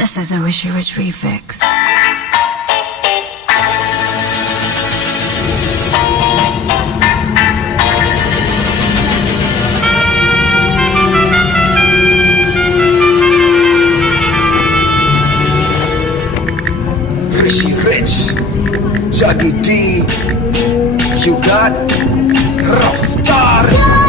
This is a Rishi Rich refix. Rishi Rich, Jaggy D, you got Raftar.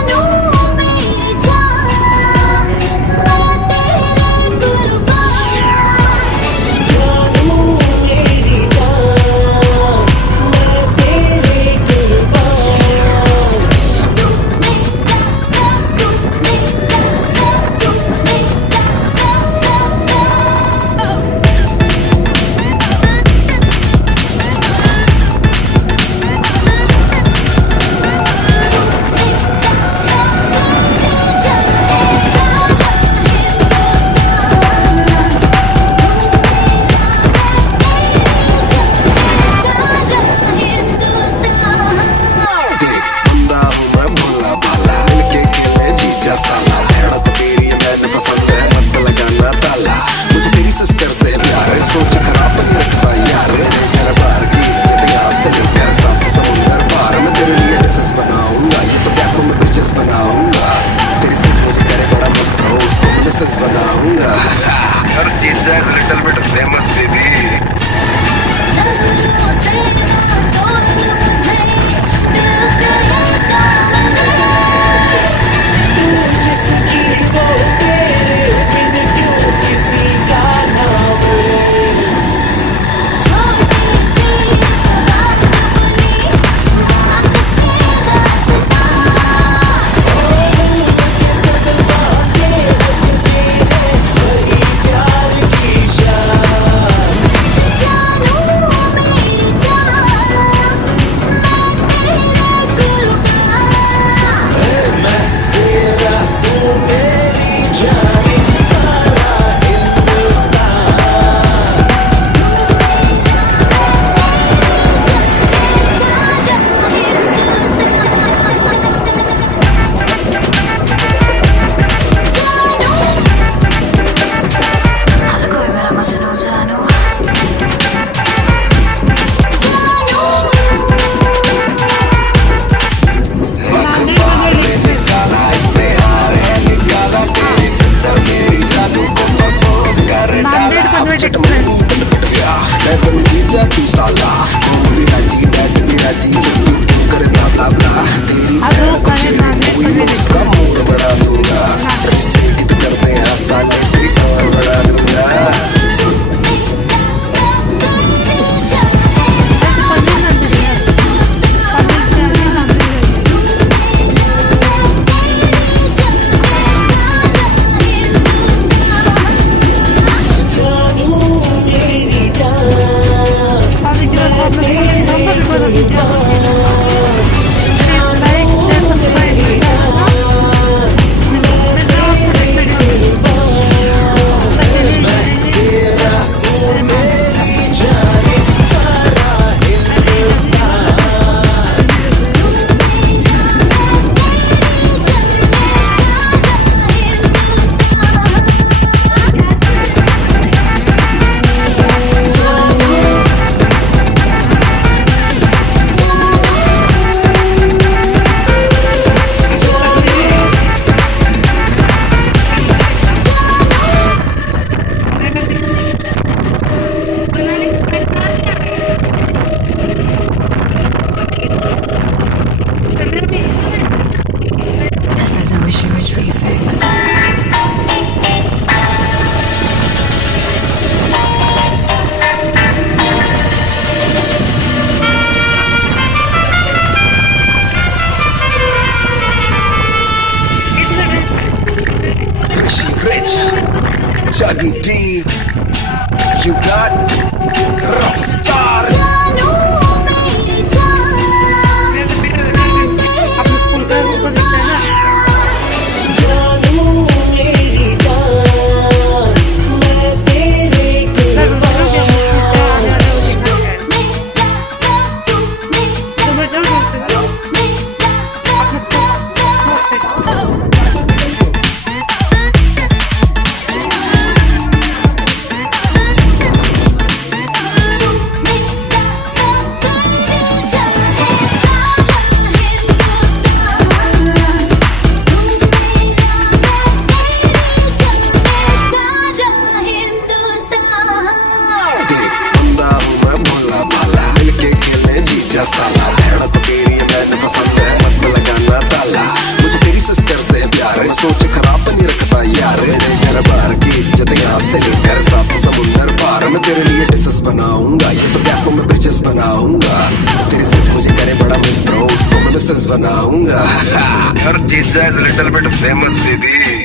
Jaggy D, you got Raftar. मसाला, बहनों को तेरी ये मैंने पसंद है, मत में लगाना ताला। मुझे तेरी सिस्टर से प्यार है, मैं सोच खराब नहीं रखता यार। मेरे घर बार की इज्जत यहाँ से लेकर साथ समुंदर पार, मैं तेरे लिए डिशेस बनाऊंगा, ये तो गैपों में ब्रिजेस बनाऊंगा। तेरी सिस मुझे करे बड़ा मिस ब्रो, उसको मैं मिसेस बनाऊंगा। हर चीज is little bit famous baby.